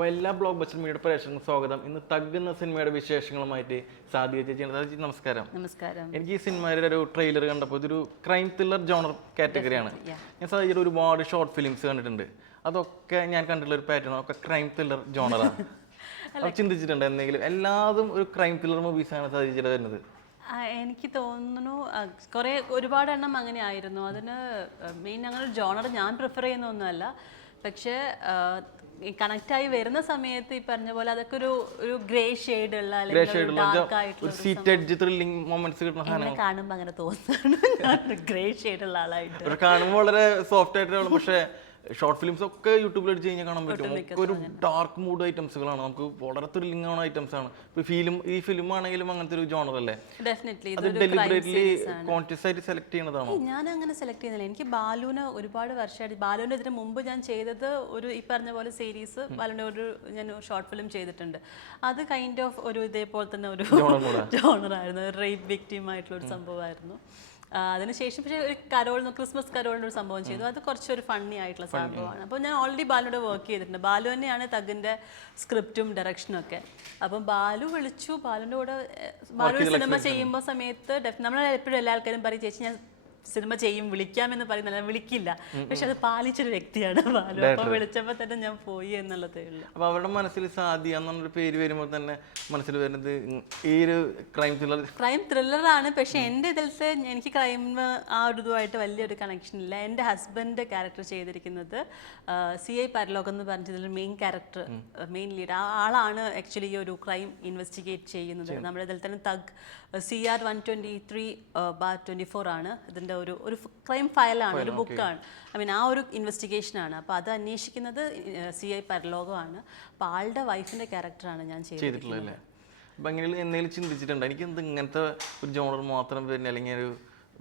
അപ്പോൾ എല്ലാ block buster media പ്രേക്ഷകർക്കും സ്വാഗതം. ഇന്ന് തഗ്ഗുന്ന സിനിമയുടെ വിശേഷങ്ങളുമായിട്ട് സാധ്യ ചേച്ചി നമസ്കാരം. നമസ്കാരം. എനിക്ക് ഈ സിനിമയുടെ ഒരു ട്രെയിലർ കണ്ടപ്പോൾ ഇതൊരു ക്രൈം ത്രില്ലർ ജോണർ കാറ്റഗറിയാണ് ഞാൻ സാധ്യത ഒരുപാട് ഷോർട്ട് ഫിലിംസ് കണ്ടിട്ടുണ്ട്. അതൊക്കെ ഞാൻ കണ്ടിട്ടുള്ള ഒരു പാറ്റേൺ ഒക്കെ ക്രൈം ത്രില്ലർ ജോണറാണ് അത് ചിന്തിച്ചിട്ടുണ്ട് എന്തെങ്കിലും? എല്ലാതും ഒരു ക്രൈം ത്രില്ലർ മൂവീസാണ് സാധിച്ചിട്ട് വരുന്നത്. എനിക്ക് തോന്നുന്നു കുറേ ഒരുപാട് എണ്ണം അങ്ങനെ ആയിരുന്നു. അതിന് മെയിൻ അങ്ങനെ ജോണർ ഞാൻ പ്രിഫർ ചെയ്യുന്ന ഒന്നുമല്ല പക്ഷേ കണക്റ്റ് ആയി വരുന്ന സമയത്ത് ഈ പറഞ്ഞ പോലെ അതൊക്കെ ഒരു ഒരു ഗ്രേ ഷെയ്ഡ് ഉള്ള അല്ലെങ്കിൽ ഡാർക്ക് ആയിട്ടുള്ള എന്നെ കാണുമ്പോൾ അങ്ങനെ തോന്നുന്നു ഗ്രേ ഷെയ്ഡ് ഉള്ള ആളായിട്ട്. കാണുമ്പോൾ വളരെ സോഫ്റ്റ് ആയിട്ടുള്ള പക്ഷേ ഷോർട്ട് ഫിലിംസ് ഒക്കെ യൂട്യൂബിൽ അടിച്ച് കഴിഞ്ഞാൽ കാണാൻ പറ്റും. ഒക്കെ ഒരു ഡാർക്ക് മൂഡ് ഐറ്റംസുകളാണ് നമുക്ക് വളരെ ത്രില്ലിംഗ് ആണ് ഐറ്റംസ് ആണ് ഇപ്പൊ ഫിലിം ഈ ഫിലിം ആണെങ്കിലും അങ്ങനത്തെ ഒരു ജോണർ അല്ലേ? അത് ഡെലിബറേറ്റ്ലി കോൺഷ്യസ് ആയിട്ട് സെലക്ട് ചെയ്യുന്നതാണ്? ഞാൻ അങ്ങനെ സെലക്ട് ചെയ്യുന്നില്ല. എനിക്ക് ബാലുവിന് ഒരുപാട് വർഷമായിട്ട് ബാലുവിന് ഇതിന് മുമ്പ് ഞാൻ ചെയ്തത് ഒരു ഈ പറഞ്ഞ പോലെ സീരീസ് ബാലുവിന്റെ ഒരു ഞാൻ ഷോർട്ട് ഫിലിം ചെയ്തിട്ടുണ്ട്. അത് കൈൻഡ് ഓഫ് ഒരു ഇതേപോലെ തന്നെ ഒരു ജോണറായിരുന്നു റേപ്പ് വിക്റ്റിം ആയിട്ടുള്ള ഒരു സംഭവമായിരുന്നു. അതിനുശേഷം പക്ഷേ ഒരു കരോൾ ക്രിസ്മസ് കരോളിന്റെ ഒരു സംഭവം ചെയ്തു. അത് കുറച്ചൊരു ഫണ്ണി ആയിട്ടുള്ള സംഭവമാണ്. അപ്പോൾ ഞാൻ ഓൾറെഡി ബാലുവിടെ വർക്ക് ചെയ്തിട്ടുണ്ട്. ബാലു തന്നെയാണ് തഗിന്റെ സ്ക്രിപ്റ്റും ഡയറക്ഷനും ഒക്കെ. അപ്പം ബാലു വിളിച്ചു. ബാലുവിന്റെ കൂടെ ബാലു സിനിമ ചെയ്യുമ്പോൾ സമയത്ത് നമ്മളെപ്പോഴും നമ്മൾ എപ്പോഴും എല്ലാ ആൾക്കാരും പറയും ചേച്ചി ഞാൻ സിനിമ ചെയ്യും വിളിക്കാമെന്ന് പറയുന്നില്ല വിളിക്കില്ല. പക്ഷെ അത് പാലിച്ചൊരു വ്യക്തിയാണ് ബാലു. അപ്പോൾ വിളിച്ചപ്പോൾ തന്നെ ഞാൻ പോയി എന്നുള്ളതേ ഉള്ളൂ. അപ്പൊ അവരുടെ മനസ്സിൽ സാധ്യ എന്നൊരു പേര് വരുമ്പോൾ തന്നെ മനസ്സിൽ വരുന്നത് ഈ ഒരു ക്രൈം ത്രില്ലർ ക്രൈം ത്രില്ലറാണ് പക്ഷെ എന്റെ ഇതിലത്തെ എനിക്ക് ക്രൈം ആ ഒരു ഇതുമായിട്ട് വലിയൊരു കണക്ഷൻ ഇല്ല. എന്റെ ഹസ്ബൻഡ് ക്യാരക്ടർ ചെയ്തിരിക്കുന്നത് സി ഐ പരലോകം എന്ന് പറഞ്ഞതിൽ മെയിൻ ക്യാരക്ടർ മെയിൻ ലീഡ് ആ ആളാണ് ആക്ച്വലി ഈ ഒരു ക്രൈം ഇൻവെസ്റ്റിഗേറ്റ് ചെയ്യുന്നത്. നമ്മുടെ ഇതിൽ തന്നെ thug C R one twenty three bar twenty four ആണ്. ഇതിന്റെ ഒരു ഒരു ക്ലെയിം ഫയലാണ് ഒരു ബുക്കാണ് ഐ മീൻ ആ ഒരു ഇൻവെസ്റ്റിഗേഷനാണ് അപ്പോൾ അത് അന്വേഷിക്കുന്നത് സി ഐ പരലോകമാണ്. അപ്പോൾ ആളുടെ വൈഫിന്റെ ക്യാരക്ടറാണ് ഞാൻ ചെയ്തിട്ടുള്ളത് ചെയ്തിട്ടുള്ളതല്ലേ അപ്പൊ അങ്ങനെ എന്തെങ്കിലും ചിന്തിച്ചിട്ടുണ്ടോ? എനിക്ക് എന്ത് ഇങ്ങനത്തെ ഒരു ജോണർ മാത്രം വരുന്ന അല്ലെങ്കിൽ ഒരു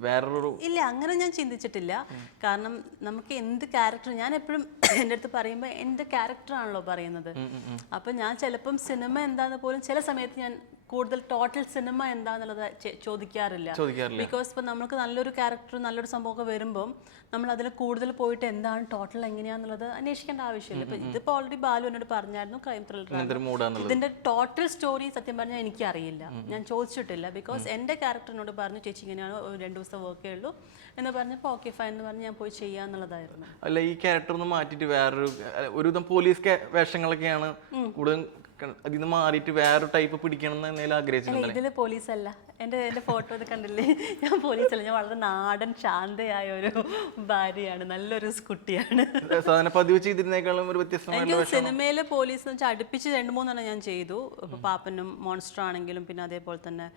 വേറൊരു ഇല്ല അങ്ങനെ ഞാൻ ചിന്തിച്ചിട്ടില്ല. കാരണം നമുക്ക് എന്ത് ക്യാരക്ടർ ഞാൻ എപ്പോഴും എന്റെ അടുത്ത് പറയുമ്പോൾ എന്റെ ക്യാരക്ടറാണല്ലോ പറയുന്നത്. അപ്പം ഞാൻ ചിലപ്പം സിനിമ എന്താന്ന് പോലും ചില സമയത്ത് ഞാൻ കൂടുതൽ ടോട്ടൽ സിനിമ എന്താന്നുള്ളത് ചോദിക്കാറില്ല. ബിക്കോസ് ഇപ്പൊ നമുക്ക് നല്ലൊരു ക്യാരക്ടർ നല്ലൊരു സംഭവമൊക്കെ വരുമ്പം നമ്മൾ അതിൽ കൂടുതൽ പോയിട്ട് എന്താണ് ടോട്ടൽ എങ്ങനെയാന്നുള്ളത് അന്വേഷിക്കേണ്ട ആവശ്യമില്ല. ഇപ്പൊ ഇതിപ്പോ ഓൾറെഡി ബാലു എന്നോട് പറഞ്ഞായിരുന്നു ക്രൈം ത്രില്ലർ ഇതിന്റെ ടോട്ടൽ സ്റ്റോറി സത്യം പറഞ്ഞാൽ എനിക്കറിയില്ല. ഞാൻ ചോദിച്ചിട്ടില്ല. ബിക്കോസ് എന്റെ ക്യാരക്ടറിനോട് പറഞ്ഞു ചേച്ചി ഇങ്ങനെയാണ് രണ്ടു രണ്ട് ദിവസം വർക്കേ ഉള്ളൂ എന്ന് പറഞ്ഞപ്പോൾ ഓക്കെ ഫൈൻ എന്ന് പറഞ്ഞ് ഞാൻ പോയി ചെയ്യാന്നുള്ളതായിരുന്നു. അല്ല ഈ ക്യാരക്ടർ ഒന്ന് മാറ്റിയിട്ട് വേറൊരു ഒരുവിധം പോലീസ് വേഷങ്ങളൊക്കെയാണ് കൂടുതൽ നിന്ന് മാറിയിട്ട് വേറെ ടൈപ്പ് പിടിക്കണം എന്ന് എന്തെങ്കിലും ആഗ്രഹിച്ചിട്ടുണ്ട് അല്ല ഇതിൽ പോലീസല്ല. എന്റെ എന്റെ ഫോട്ടോ ഇത് കണ്ടില്ലേ? ഞാൻ പോലീസല്ല. ഞാൻ വളരെ നാടൻ ശാന്തയായ ഒരു ഭാര്യയാണ്. നല്ലൊരു കുട്ടിയാണ്. സാധാരണ പതിവ് ചെയ്തിരുന്നേക്കാളും ഒരു വ്യത്യസ്തമായ സിനിമയിലെ പോലീസ് എന്ന് വെച്ചാൽ അടുപ്പിച്ച് രണ്ട് മൂന്നെണ്ണം ഞാൻ ചെയ്തു. പാപ്പനും മോൺസ്റ്റർ ആണെങ്കിലും പിന്നെ അതേപോലെ തന്നെ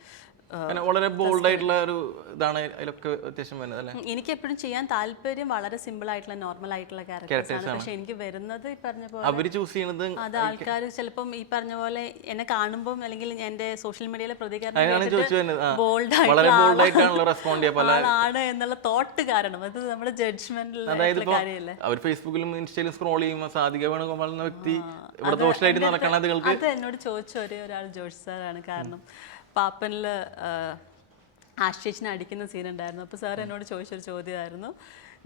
വളരെ ബോൾഡ് ആയിട്ടുള്ള ഒരു ഇതാണ് അതിലൊക്കെ വ്യത്യാസം വരുന്നത് അല്ലേ? എനിക്ക് എപ്പോഴും ചെയ്യാൻ താല്പര്യം വളരെ സിമ്പിൾ ആയിട്ടുള്ള നോർമൽ ആയിട്ടുള്ള ക്യാരക്ടേഴ്സ് ആണ്. പക്ഷെ എനിക്ക് വരുന്നത് ഈ പറഞ്ഞ പോലെ അവർ ചൂസ് ചെയ്യുന്നത് അത് ആൾക്കാർ ചിലപ്പം ഈ പറഞ്ഞ പോലെ എന്നെ കാണുമ്പോൾ അല്ലെങ്കിൽ എന്റെ സോഷ്യൽ മീഡിയയിലെ പ്രതികരണം ബോൾഡ് ആയിട്ടുള്ള റെസ്പോണ്ട് ആളാണ്. എന്നുള്ള തോട്ട് കാരണം. അത് നമ്മുടെ ജഡ്ജ്മെന്റിൽ കാര്യമല്ലേ? അവർ ഫേസ്ബുക്കിലും ഇൻസ്റ്റയിലും സ്ക്രോൾ ചെയ്യുമ്പോൾ സാധിക വേണുഗോപാൽ എന്ന വ്യക്തി ഇവിടെ ദോഷമായിട്ട് നടക്കണ അതുകൾക്ക് അത് എന്നോട് ചോദിച്ച ഒരേ ഒരാൾ ജോർജ് സാറാണ് കാരണം. പാപ്പനിൽ ആശിഷിനെ അടിക്കുന്ന സീൻ ഉണ്ടായിരുന്നു. അപ്പോൾ സാർ എന്നോട് ചോദിച്ചൊരു ചോദ്യമായിരുന്നു.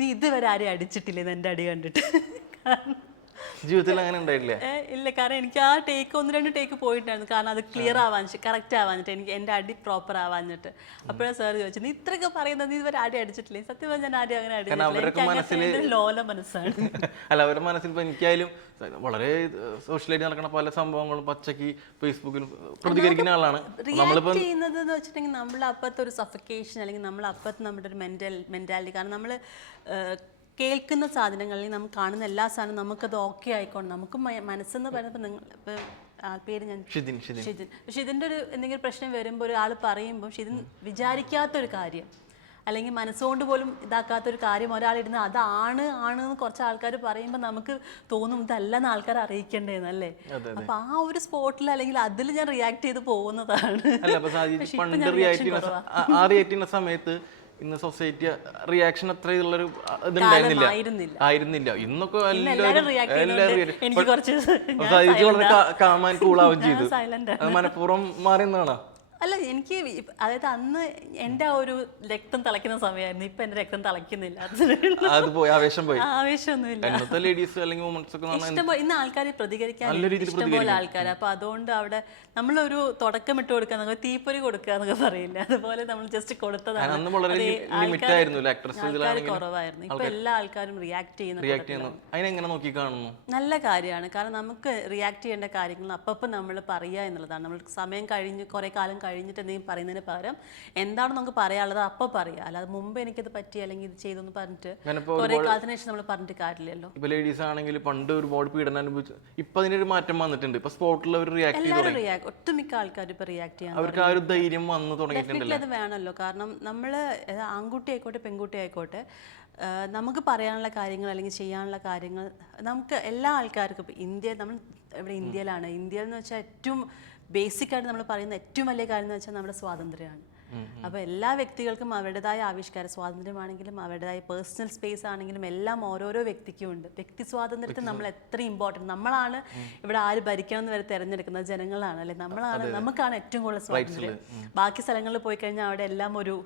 നീ ഇതുവരെ ആരെയും അടിച്ചിട്ടില്ലേ എന്റെ അടി കണ്ടിട്ട്? കാരണം ജീവിതത്തിൽ അങ്ങനെ ഉണ്ടായിട്ടില്ല? ഇല്ല കാരണം എനിക്ക് ആ ടേക്ക് ഒന്ന് രണ്ട് ടേക്ക് പോയിട്ടുണ്ടായിരുന്നു. കാരണം അത് ക്ലിയർ ആവാഞ്ഞ് കറക്റ്റ് ആവാഞ്ഞിട്ട് എനിക്ക് എന്റെ അടി പ്രോപ്പർ ആവാഞ്ഞിട്ട്. അപ്പോഴാണ് സാർ ചോദിച്ചത് നീ ഇത്രയൊക്കെ പറയുന്നത് നീ ഇതുവരെ അടി അടിച്ചിട്ടില്ലേ? സത്യം പറഞ്ഞാൽ ഞാൻ ആദ്യം അങ്ങനെ അടിച്ചിട്ടില്ല. ലോല മനസ്സാണ്. അല്ല അവരുടെ മനസ്സിൽ ഇപ്പൊ എനിക്കായാലും വളരെ സോഷ്യലായിട്ട് നടക്കുന്ന പല സംഭവങ്ങളും പച്ചക്ക് ഫേസ്ബുക്കിൽ പ്രതികരിക്കുന്ന ആളാണ്. റിയാക്ട് ചെയ്യുന്നത് എന്ന് വെച്ചിട്ടുണ്ടെങ്കിൽ നമ്മൾ അപ്പത്തെ ഒരു സഫക്കേഷൻ അല്ലെങ്കിൽ നമ്മൾ അപ്പത്ത് നമ്മുടെ ഒരു മെന്റൽ മെന്റാലിറ്റി കാരണം നമ്മൾ കേൾക്കുന്ന സാധനങ്ങളിൽ നമ്മൾ കാണുന്ന എല്ലാ സാധനവും നമുക്കത് ഓക്കെ ആയിക്കോണം. നമുക്ക് മനസ്സെന്ന് പറയുമ്പോൾ നിങ്ങൾ പേര് ഞാൻ ഷിദിൻ ഷിദിൻ ഇതിന്റെ ഒരു എന്തെങ്കിലും പ്രശ്നം വരുമ്പോൾ ഒരാൾ പറയുമ്പോൾ ഷിതിൻ വിചാരിക്കാത്തൊരു കാര്യം. അല്ലെങ്കിൽ മനസ്സുകൊണ്ട് പോലും ഇതാക്കാത്തൊരു കാര്യം ഒരാളിടുന്ന അതാണ് ആണ് എന്ന് കുറച്ച് ആൾക്കാർ പറയുമ്പോൾ നമുക്ക് തോന്നും ഇതല്ലെന്ന് ആൾക്കാർ അറിയിക്കേണ്ടതെന്നല്ലേ അപ്പൊ ആ ഒരു സ്പോട്ടിൽ അല്ലെങ്കിൽ അതിൽ ഞാൻ റിയാക്ട് ചെയ്ത് പോകുന്നതാണ്. ആ റിയാക്ട് ചെയ്യുന്ന സമയത്ത് ഇന്ന് സൊസൈറ്റി റിയാക്ഷൻ അത്ര ഇതുള്ളൊരു ഇതുണ്ടായിരുന്നില്ല. ആയിരുന്നില്ല. ഇന്നൊക്കെ എല്ലാവരും വളരെ കാമാൻ കൂളാവുകയും ചെയ്തു മനഃപൂർവം മാറി നിന്നാണോ? അല്ല എനിക്ക് അതായത് അന്ന് എന്റെ ആ ഒരു രക്തം തിളയ്ക്കുന്ന സമയമായിരുന്നു. ഇപ്പൊ എന്റെ രക്തം തിളയ്ക്കുന്നില്ല. അത് പോയി ആവേശം പോയി. ആവേശമൊന്നുമില്ല. ഇന്നത്തെ ലേഡീസ് അല്ലെങ്കിൽ ഒക്കെ ഇഷ്ടംപോലെ ഇന്ന് ആൾക്കാർ പ്രതികരിക്കാൻ ഇഷ്ടംപോലെ ആൾക്കാർ അപ്പൊ അതുകൊണ്ട് അവിടെ നമ്മളൊരു തുടക്കം ഇട്ട് കൊടുക്കുക നമുക്ക് തീപ്പൊരി കൊടുക്കുക എന്നൊക്കെ പറയില്ല? അതുപോലെ നമ്മൾ ജസ്റ്റ് കൊടുത്തതാണ്. ആൾക്കാർ കുറവായിരുന്നു. ഇപ്പൊ എല്ലാ ആൾക്കാരും റിയാക്ട് ചെയ്യുന്ന നോക്കി കാണുന്നു? നല്ല കാര്യമാണ്. കാരണം നമുക്ക് റിയാക്ട് ചെയ്യേണ്ട കാര്യങ്ങൾ അപ്പം നമ്മൾ പറയുക എന്നുള്ളതാണ്. നമ്മൾ സമയം കഴിഞ്ഞ് കുറെ കാലം കഴിഞ്ഞിട്ട് എന്തെങ്കിലും പറയുന്നതിന് പകരം എന്താണ് നമുക്ക് പറയാനുള്ളത് അപ്പോൾ പറയുക അല്ലാതെ മുമ്പ് എനിക്കത് പറ്റി അല്ലെങ്കിൽ ഇത് ചെയ്തെന്ന് പറഞ്ഞിട്ട് കുറേ കാലത്തിന് ശേഷം നമ്മൾ പറഞ്ഞിട്ട് കാര്യമില്ലല്ലോ. ഇപ്പൊ ലേഡീസ് ആണെങ്കിൽ പണ്ട് ഒരുപാട് പീഡനം അനുഭവിച്ചു ഇപ്പൊ അതിനൊരു മാറ്റം വന്നിട്ടുണ്ട്. ഇപ്പൊ സ്പോട്ടിൽ അവർ റിയാക്ട് ചെയ്തു എല്ലാവരും റിയാക്ട് ഒട്ടുമിക്ക ആൾക്കാർ ഇപ്പൊ റിയാക്ട് ചെയ്യാൻ അവർക്ക് ആ ഒരു ധൈര്യം വന്നു തുടങ്ങിയിട്ടുണ്ട് ഡെഫിനറ്റ്ലി അത് വേണമല്ലോ. കാരണം നമ്മൾ ആൺകുട്ടി ആയിക്കോട്ടെ പെൺകുട്ടി ആയിക്കോട്ടെ നമുക്ക് പറയാനുള്ള കാര്യങ്ങൾ അല്ലെങ്കിൽ ചെയ്യാനുള്ള കാര്യങ്ങൾ നമുക്ക് എല്ലാ ആൾക്കാർക്കും ഇന്ത്യ നമ്മൾ ഇവിടെ ഇന്ത്യയിലാണ്. ഇന്ത്യ എന്ന് വെച്ചാൽ ഏറ്റവും ബേസിക് ആയിട്ട് നമ്മൾ പറയുന്ന ഏറ്റവും വലിയ കാര്യം എന്ന് വെച്ചാൽ നമ്മുടെ സ്വാതന്ത്ര്യമാണ്. അപ്പോൾ എല്ലാ വ്യക്തികൾക്കും അവരുടേതായ ആവിഷ്കാര സ്വാതന്ത്ര്യമാണെങ്കിലും അവരുടേതായ പേഴ്സണൽ സ്പേസ് ആണെങ്കിലും എല്ലാം ഓരോരോ വ്യക്തിക്കും ഉണ്ട്. വ്യക്തി സ്വാതന്ത്ര്യത്തെ നമ്മൾ എത്ര ഇമ്പോർട്ടന്റ് നമ്മളാണ് ഇവിടെ ആര് ഭരിക്കണം എന്ന് വരെ തിരഞ്ഞെടുക്കുന്നത് ജനങ്ങളാണ് അല്ലെ? നമ്മളാണ് നമുക്കാണ് ഏറ്റവും കൂടുതൽ സ്വാതന്ത്ര്യം. ബാക്കി സ്ഥലങ്ങളിൽ പോയി കഴിഞ്ഞാൽ അവിടെ എല്ലാം ഒരു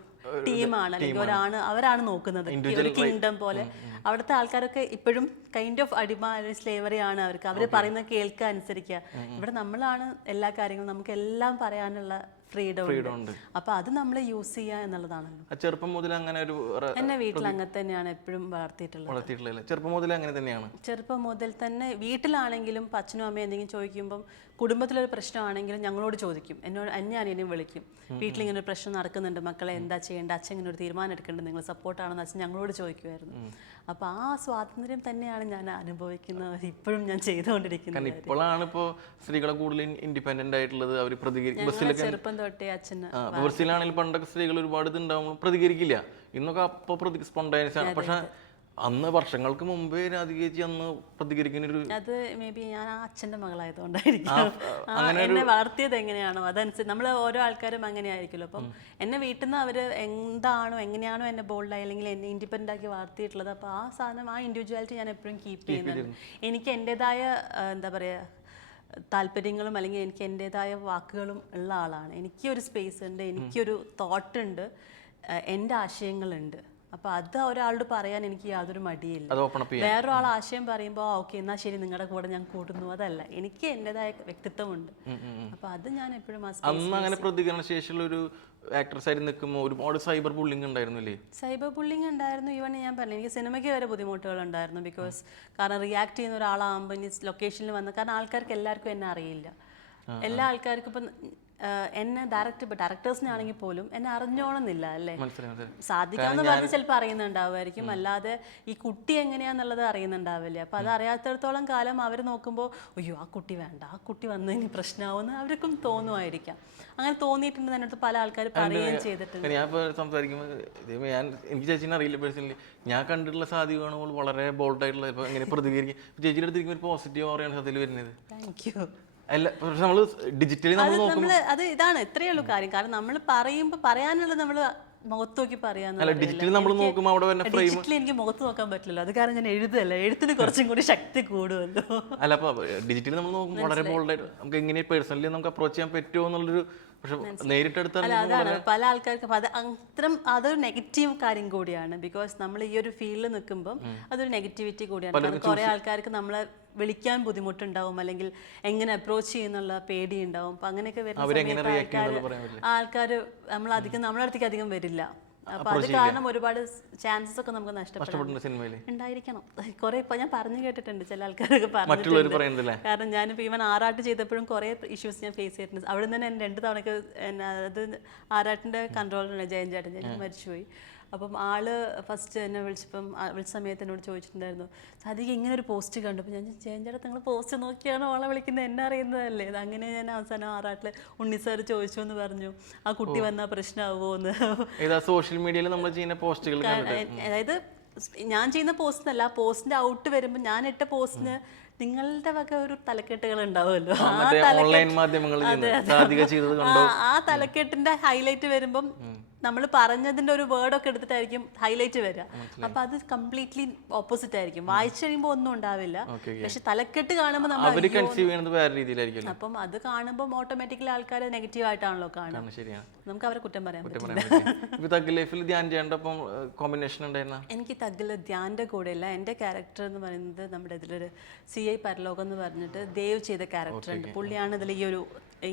ടീമാണ് അല്ലെങ്കിൽ ഒരാണ് അവരാണ് നോക്കുന്നത്. ഒരു കിങ്ഡം പോലെ. അവിടുത്തെ ആൾക്കാരൊക്കെ ഇപ്പോഴും കൈൻഡ് ഓഫ് അടിമ സ്ലേവറി ആണ് അവർക്ക്. അവർ പറയുന്നത് കേൾക്കുക അനുസരിക്കുക. ഇവിടെ നമ്മളാണ് എല്ലാ കാര്യങ്ങളും നമുക്ക് എല്ലാം പറയാനുള്ള ഫ്രീഡം ഉണ്ട്. അപ്പൊ അത് നമ്മൾ യൂസ് ചെയ്യുക എന്നുള്ളതാണല്ലോ. ചെറുപ്പം മുതൽ അങ്ങനെ ഒരു എന്നെ വീട്ടിൽ അങ്ങനെ തന്നെയാണ് എപ്പോഴും വളർത്തിയിട്ടുള്ളത്. വളർത്തിയിട്ടുള്ളത്. ചെറുപ്പം മുതൽ അങ്ങനെ തന്നെയാണ്. ചെറുപ്പം മുതൽ തന്നെ വീട്ടിലാണെങ്കിലും അച്ഛനും അമ്മയും എന്തെങ്കിലും ചോദിക്കുമ്പം കുടുംബത്തിലൊരു പ്രശ്നമാണെങ്കിലും ഞങ്ങളോട് ചോദിക്കും. എന്നോട് എന്നെ അനിയനെയും വിളിക്കും. വീട്ടിൽ ഇങ്ങനെ ഒരു പ്രശ്നം നടക്കുന്നുണ്ട്. മക്കളെ എന്താ ചെയ്യേണ്ട അച്ഛൻ ഇങ്ങനെ ഒരു തീരുമാനം എടുക്കേണ്ടത് നിങ്ങൾ സപ്പോർട്ടാണെന്ന് അച്ഛൻ ഞങ്ങളോട് ചോദിക്കുമായിരുന്നു. അപ്പോൾ ആ സ്വാതന്ത്ര്യം തന്നെയാണ് ഞാൻ അനുഭവിക്കുന്നത്. ഇപ്പോഴും ഞാൻ ചെയ്തുകൊണ്ടിരിക്കുന്നത് കാരണം ഇപ്പോഴാണ് ഇപ്പോ സ്ത്രീകളെ കൂടുതൽ ഇൻഡിപെൻഡന്റ് ആയിട്ടുള്ളത്. അവർ പ്രതികരിക്കും ബസ്സിലൊക്കെ ചെറുപ്പം തൊട്ടേ അച്ഛന് അപ്പൊ ബസ്സിലാണെങ്കിൽ പണ്ടൊക്കെ സ്ത്രീകൾ ഒരുപാട് ഇതുണ്ടാവുമ്പോൾ പ്രതികരിക്കില്ല. ഇന്നൊക്കെ അപ്പൊ പ്രതി സ്പോണ്ടൈനസ് ആണ്. പക്ഷെ അന്ന് വർഷങ്ങൾക്ക് മുമ്പേ രാധികേച്ചി അന്ന് പ്രതികരിക്കുന്ന ഒരു അത് മേ ബി ഞാൻ ആ അച്ഛന്റെ മകളായതുകൊണ്ടായിരിക്കും. എന്നെ വളർത്തിയത് എങ്ങനെയാണോ അതനുസരിച്ച് നമ്മൾ ഓരോ ആൾക്കാരും അങ്ങനെയായിരിക്കുമല്ലോ. അപ്പം എന്നെ വീട്ടിൽ നിന്ന് അവർ എന്താണോ എങ്ങനെയാണോ എന്നെ ബോൾഡായി അല്ലെങ്കിൽ എന്നെ ഇൻഡിപെൻഡന്റ് ആക്കി വളർത്തിയിട്ടുള്ളത് അപ്പോൾ ആ സാധനം ആ ഇൻഡിവിജ്വാലിറ്റി ഞാൻ എപ്പോഴും കീപ്പ് ചെയ്യുന്നുണ്ട്. എനിക്ക് എന്റെതായ എന്താ പറയുക താല്പര്യങ്ങളും അല്ലെങ്കിൽ എനിക്ക് എന്റെതായ വാക്കുകളും ഉള്ള ആളാണ്. എനിക്കൊരു സ്പേസ് ഉണ്ട് എനിക്കൊരു തോട്ട് ഉണ്ട് ആ, എന്റെ ആശയങ്ങളുണ്ട്. അപ്പോൾ അത് ഒരാളോട് പറയാൻ എനിക്ക് യാതൊരു മടിയില്ല. വേറൊരാൾ ആശയം പറയുമ്പോ ഓക്കെ എന്നാ ശരി നിങ്ങളുടെ കൂടെ ഞാൻ കൂടുന്നു. അതല്ല എനിക്ക് എന്റെതായ വ്യക്തിത്വമുണ്ട്. അപ്പൊ അത് ഞാൻ എപ്പോഴും അന്ന് അങ്ങനെ പ്രതികരണ ശേഷിയുള്ള ഒരു ആക്ട്രസ് ആയിട്ട് നിൽക്കുമ്പോൾ ഒരുപാട് സൈബർ ബുള്ളിംഗ് ഉണ്ടായിരുന്നില്ലേ? സൈബർ ബുള്ളിംഗ് ഉണ്ടായിരുന്നു. ഈവൺ ഞാൻ പറഞ്ഞു എനിക്ക് സിനിമയ്ക്ക് വരെ ബുദ്ധിമുട്ടുകൾ ഉണ്ടായിരുന്നു ബിക്കോസ് കാരണം റിയാക്ട് ചെയ്യുന്ന ഒരാളാകുമ്പോൾ ഇനി ലൊക്കേഷനിൽ വന്ന കാരണം ആൾക്കാർക്ക് എല്ലാവർക്കും എന്നെ അറിയില്ല. എല്ലാ ആൾക്കാർക്കും ഇപ്പം എന്നെ ഡയറക്ടർ ഇപ്പൊ ഡയറക്ടേഴ്സിനെ ആണെങ്കിൽ പോലും എന്നെ അറിഞ്ഞോണമെന്നില്ല അല്ലേ? സാധിക്കാന്ന് പറഞ്ഞ് ചിലപ്പോൾ അറിയുന്നുണ്ടാവുമായിരിക്കും. അല്ലാതെ ഈ കുട്ടി എങ്ങനെയാന്നുള്ളത് അറിയുന്നുണ്ടാവില്ല. അപ്പൊ അത് അറിയാത്തടത്തോളം കാലം അവർ നോക്കുമ്പോൾ അയ്യോ ആ കുട്ടി വേണ്ട ആ കുട്ടി വന്നു ഇനി പ്രശ്നമാവുമെന്ന് അവർക്കും തോന്നുമായിരിക്കാം. അങ്ങനെ തോന്നിയിട്ടുണ്ട് എന്നിട്ട് പല ആൾക്കാർ പറയുകയും ചെയ്തിട്ടുണ്ട്. ഞാൻ ഇപ്പോൾ സംസാരിക്കുമ്പോൾ ഞാൻ എനിക്ക് ചേച്ചിനെ അറിയില്ല പേഴ്സണലി ഞാൻ കണ്ടിട്ടുള്ള സാധ്യത കാണുമ്പോൾ വളരെ ബോൾഡായിട്ടുള്ള ഇപ്പോൾ എങ്ങനെ പ്രതികരിക്കും ചേച്ചിയുടെ അടുത്തിരിക്കും ഒരു പോസിറ്റീവ് ഓറിയാണ് സത്യത്തിൽ വരുന്നത്. താങ്ക് യു അല്ല പക്ഷെ നമ്മൾ ഡിജിറ്റലി നമ്മൾ നമ്മൾ അത് ഇതാണ് ഇത്രയേ ഉള്ളൂ കാര്യം. കാരണം നമ്മൾ പറയുമ്പോൾ പറയാനുള്ളത് നമ്മൾ മുഖത്ത് നോക്കി അല്ല പറയാന്ന് ഡിജിറ്റലി നമ്മൾ നോക്കുമ്പോൾ അവിടെ വരുന്ന ഫ്രെയിം ഡിജിറ്റലി എനിക്ക് മുഖത്ത് നോക്കാൻ പറ്റില്ലല്ലോ. അത് കാരണം ഞാൻ എഴുതല്ല എഴുത്തിന് കുറച്ചും കൂടി ശക്തി കൂടുമല്ലോ. അല്ല അപ്പൊ ഡിജിറ്റലി നമ്മൾ നോക്കുമ്പോൾ വളരെ ബോൾഡായിട്ട് നമുക്ക് എങ്ങനെ പേഴ്സണലി നമുക്ക് അപ്രോച്ച് ചെയ്യാൻ പറ്റുമോ എന്നുള്ളൊരു പക്ഷെ നേരിട്ടെടുത്താൽ അല്ല അതാണ്. പല ആൾക്കാർക്കും അത് അത്രം അതൊരു നെഗറ്റീവ് കാര്യം കൂടിയാണ്. ബിക്കോസ് നമ്മൾ ഈ ഒരു ഫീൽഡിൽ നിൽക്കുമ്പം അതൊരു നെഗറ്റിവിറ്റി കൂടിയാണ്. കാരണം കുറെ ആൾക്കാർക്ക് നമ്മളെ വിളിക്കാൻ ബുദ്ധിമുട്ടുണ്ടാവും അല്ലെങ്കിൽ എങ്ങനെ അപ്രോച്ച് ചെയ്യുന്നുള്ള പേടി ഉണ്ടാവും അപ്പൊ അങ്ങനെയൊക്കെ വരുന്ന ആൾക്കാർ നമ്മൾ അധികം നമ്മളെ അടുത്തേക്ക് അധികം വരില്ല. അപ്പൊ അത് കാരണം ഒരുപാട് ചാൻസസ് ഒക്കെ നമുക്ക് നഷ്ടപ്പെടും ഇഷ്ടപ്പെടുന്ന സിനിമയിൽ ഉണ്ടായിരിക്കണം. കുറെ ഇപ്പൊ ഞാൻ പറഞ്ഞു കേട്ടിട്ടുണ്ട് ചില ആൾക്കാരൊക്കെ പറഞ്ഞു മറ്റുള്ളവർ ഞാൻ കാരണം ഞാനിപ്പോൾ ഈവൻ ആറാട്ട് ചെയ്തപ്പോഴും കുറെ ഇഷ്യൂസ് ഞാൻ ഫേസ് ചെയ്തിട്ടുണ്ട്. അവിടെ നിന്ന് തന്നെ രണ്ട് തവണയൊക്കെ അത് ആറാട്ടിന്റെ കൺട്രോളറുണ്ട് ജയൻ ചേട്ടൻ ഞാൻ മരിച്ചുപോയി. അപ്പം ആൾ ഫസ്റ്റ് എന്നെ വിളിച്ചപ്പം ആ വിളിച്ച സമയത്ത് എന്നോട് ചോദിച്ചിട്ടുണ്ടായിരുന്നു സാധിക്ക് ഇങ്ങനെ ഒരു പോസ്റ്റ് കണ്ടു. അപ്പം ഞാൻ ജയൻ നിങ്ങൾ പോസ്റ്റ് നോക്കിയാണ് ഓളെ വിളിക്കുന്നത്? എന്നെ അറിയുന്നതല്ലേ? ഇത് അങ്ങനെ ഞാൻ അവസാനം ആറാട്ടിൽ ഉണ്ണി സാർ ചോദിച്ചു എന്ന് പറഞ്ഞു. ആ കുട്ടി വന്നാൽ പ്രശ്നമാവുമോ എന്ന്. സോഷ്യൽ മീഡിയയിൽ നമ്മൾ ചെയ്യുന്ന പോസ്റ്റുകൾ അതായത് ഞാൻ ചെയ്യുന്ന പോസ്റ്റിനല്ല പോസ്റ്റിന്റെ ഔട്ട് വരുമ്പോൾ ഞാൻ ഇട്ട പോസ്റ്റിന് നിങ്ങളുടെ വക ഒരു തലക്കെട്ടുകൾ ഉണ്ടാവുമല്ലോ. ആ തലക്കെട്ട് ആ ആ തലക്കെട്ടിന്റെ ഹൈലൈറ്റ് വരുമ്പം നമ്മൾ പറഞ്ഞതിന്റെ ഒരു വേർഡൊക്കെ എടുത്തിട്ടായിരിക്കും ഹൈലൈറ്റ് വരിക. അപ്പൊ അത് കംപ്ലീറ്റ്ലി ഓപ്പോസിറ്റ് ആയിരിക്കും. വായിച്ചു കഴിയുമ്പോൾ ഒന്നും ഉണ്ടാവില്ല. പക്ഷെ തലക്കെട്ട് കാണുമ്പോൾ നമ്മൾ കൺസീവ് ചെയ്യുന്നത് വേറെ രീതിയിലായിരിക്കും അപ്പം അത് കാണുമ്പോൾ ഓട്ടോമാറ്റിക്കലി ആൾക്കാർ നെഗറ്റീവ് ആയിട്ടാണല്ലോ കാണുക. ശരിയാണ്. നമുക്ക് അവരെ കുറ്റം പറയാൻ കോമ്പിനേഷൻ എനിക്ക് തഗ്ഗിൽ ധ്യാന്റെ കൂടെയല്ല. എന്റെ ക്യാരക്ടർ എന്ന് പറയുന്നത് നമ്മുടെ ഇതിലൊരു സി ഐ പരലോകം എന്ന് പറഞ്ഞിട്ട് ദേവ് ചെയ്ത ക്യാരക്ടർ ഉണ്ട്. പുള്ളിയാണ് ഇതിൽ ഈ ഒരു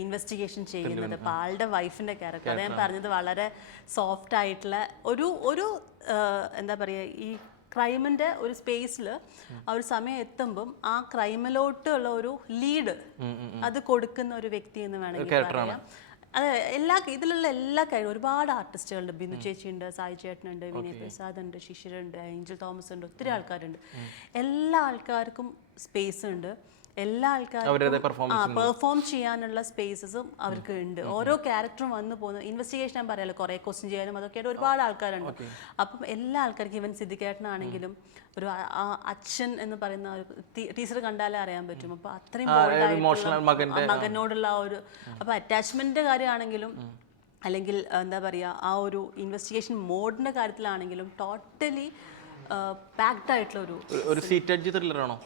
ഇൻവെസ്റ്റിഗേഷൻ ചെയ്യുന്നത്. അപ്പോൾ ആളുടെ വൈഫിന്റെ ക്യാരക്ടർ അത് ഞാൻ പറഞ്ഞത് വളരെ സോഫ്റ്റ് ആയിട്ടുള്ള ഒരു ഒരു എന്താ പറയുക ഈ ക്രൈമിന്റെ ഒരു സ്പേസിൽ ആ ഒരു സമയം എത്തുമ്പം ആ ക്രൈമിലോട്ടുള്ള ഒരു ലീഡ് അത് കൊടുക്കുന്ന ഒരു വ്യക്തി എന്ന് വേണമെങ്കിൽ പറയാം. അതെ എല്ലാ ഇതിലുള്ള എല്ലാ കഴിവും ഒരുപാട് ആർട്ടിസ്റ്റുകളുണ്ട് ബിന്ദു ചേച്ചിയുണ്ട് സായി ചേട്ടനുണ്ട് വിനയ് പ്രസാദ് ഉണ്ട് ശിശിരുണ്ട് ഏഞ്ചൽ തോമസ് ഉണ്ട് ഒത്തിരി ആൾക്കാരുണ്ട്. എല്ലാ ആൾക്കാർക്കും സ്പേസ് ഉണ്ട് എല്ലാ ആൾക്കാരും ആൾക്കാർക്കും പെർഫോം ചെയ്യാനുള്ള സ്പേസസും അവർക്ക് ഉണ്ട്. ഓരോ ക്യാരക്ടറും വന്നു പോകുന്നു. ഇൻവെസ്റ്റിഗേഷൻ ഞാൻ പറയാലോ കുറേ ക്വസ്റ്റ്യൻ ചെയ്യാനും അതൊക്കെ ആയിട്ട് ഒരുപാട് ആൾക്കാരുണ്ട്. അപ്പം എല്ലാ ആൾക്കാർക്കും ഇവൻ സിദ്ധിക്കേട്ടനാണെങ്കിലും ഒരു അച്ഛൻ എന്ന് പറയുന്ന ഒരു ടീച്ചർ കണ്ടാലേ അറിയാൻ പറ്റും. അപ്പൊ അത്രയും മകനോടുള്ള ആ ഒരു അപ്പൊ അറ്റാച്ച്മെന്റിന്റെ കാര്യമാണെങ്കിലും അല്ലെങ്കിൽ എന്താ പറയാ ആ ഒരു ഇൻവെസ്റ്റിഗേഷൻ മോഡിന്റെ കാര്യത്തിലാണെങ്കിലും ടോട്ടലി പാക്ഡ് ആയിട്ടുള്ള ഒരു ഒരു- ഒരു സീറ്റഡ് ത്രില്ലറാണോ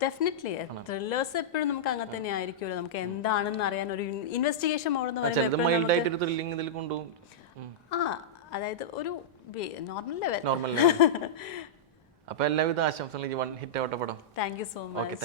ഡെഫിനറ്റ്ലി ത്രില്ലേഴ്സ് എപ്പോഴും നമുക്ക് അങ്ങനെ തന്നെ ആയിരിക്കുമല്ലോ. നമുക്ക് എന്താണെന്ന് അറിയാൻ ഒരു ഇൻവെസ്റ്റിഗേഷൻ മോഡെന്ന് പറയുന്നത് പറയുമ്പോൾ ആ അതായത് ഒരു നോർമൽ ലെവൽ നോർമൽ അപ്പൊ എല്ലാവിധ ആശംസകളും വൺ ഹിറ്റ് ആവട്ടെ പടം. Thank you so much